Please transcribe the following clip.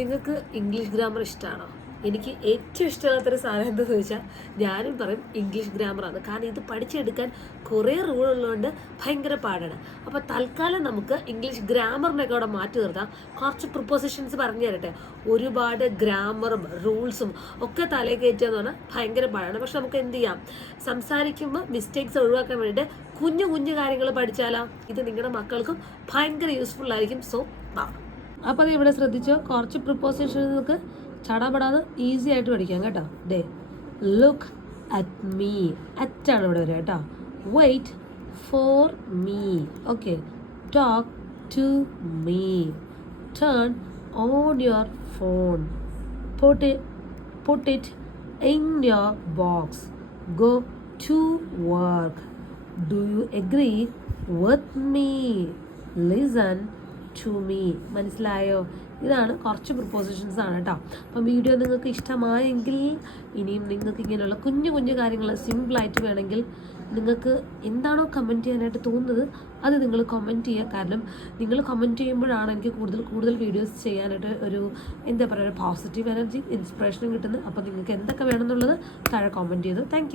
നിങ്ങൾക്ക് English grammar ഇഷ്ടമാണോ? എനിക്ക് ഏറ്റവും ഇഷ്ടമില്ലാത്തൊരു സാധനം എന്താണെന്ന് ചോദിച്ചാൽ ഞാനും പറയും ഇംഗ്ലീഷ് ഗ്രാമറാണ്. കാരണം ഇത് പഠിച്ചെടുക്കാൻ കുറേ റൂളുള്ളതുകൊണ്ട് ഭയങ്കര പാടാണ്. അപ്പോൾ തൽക്കാലം നമുക്ക് ഇംഗ്ലീഷ് ഗ്രാമറിനൊക്കെ അവിടെ മാറ്റി നിർത്താം. കുറച്ച് പ്രിപ്പോസിഷൻസ് പറഞ്ഞു തരട്ടെ. ഒരുപാട് ഗ്രാമറും റൂൾസും ഒക്കെ തലയിൽ കയറ്റുക എന്ന് പറഞ്ഞാൽ ഭയങ്കര പാടാണ്. പക്ഷെ നമുക്ക് എന്ത് ചെയ്യാം, സംസാരിക്കുമ്പോൾ മിസ്റ്റേക്സ് ഒഴിവാക്കാൻ വേണ്ടിയിട്ട് കുഞ്ഞു കുഞ്ഞു കാര്യങ്ങൾ പഠിച്ചാലോ? ഇത് നിങ്ങളുടെ മക്കൾക്കും ഭയങ്കര യൂസ്ഫുൾ ആയിരിക്കും. സോ അപ്പോൾ അത് ഇവിടെ ശ്രദ്ധിച്ചോ, കുറച്ച് പ്രിപ്പോസിഷൻസ് ചടപടാതെ ഈസി ആയിട്ട് പഠിക്കാം കേട്ടോ. ഡേ ലുക്ക് അറ്റ് മീ, അറ്റാണ് ഇവിടെ വരിക കേട്ടോ. Wait for me, okay. Talk to me, turn on your phone, put it in your box, go to work, do you agree with me, listen to me. മനസ്സിലായോ? ഇതാണ് കുറച്ച് prepositions ആണ് കേട്ടോ. അപ്പം വീഡിയോ നിങ്ങൾക്ക് ഇഷ്ടമായെങ്കിൽ ഇനിയും നിങ്ങൾക്ക് ഇങ്ങനെയുള്ള കുഞ്ഞു കുഞ്ഞു കാര്യങ്ങൾ സിമ്പിളായിട്ട് വേണമെങ്കിൽ നിങ്ങൾക്ക് എന്താണോ കമൻറ്റ് ചെയ്യാനായിട്ട് തോന്നുന്നത് അത് നിങ്ങൾ കമൻറ്റ് ചെയ്യുക. കാരണം നിങ്ങൾ കമൻറ്റ് ചെയ്യുമ്പോഴാണ് എനിക്ക് കൂടുതൽ വീഡിയോസ് ചെയ്യാനായിട്ട് ഒരു എന്താ പറയുക, ഒരു പോസിറ്റീവ് എനർജി ഇൻസ്പിറേഷനും കിട്ടുന്നത്. അപ്പോൾ നിങ്ങൾക്ക് എന്തൊക്കെ വേണമെന്നുള്ളത് താഴെ കമൻറ്റ് ചെയ്തു. താങ്ക്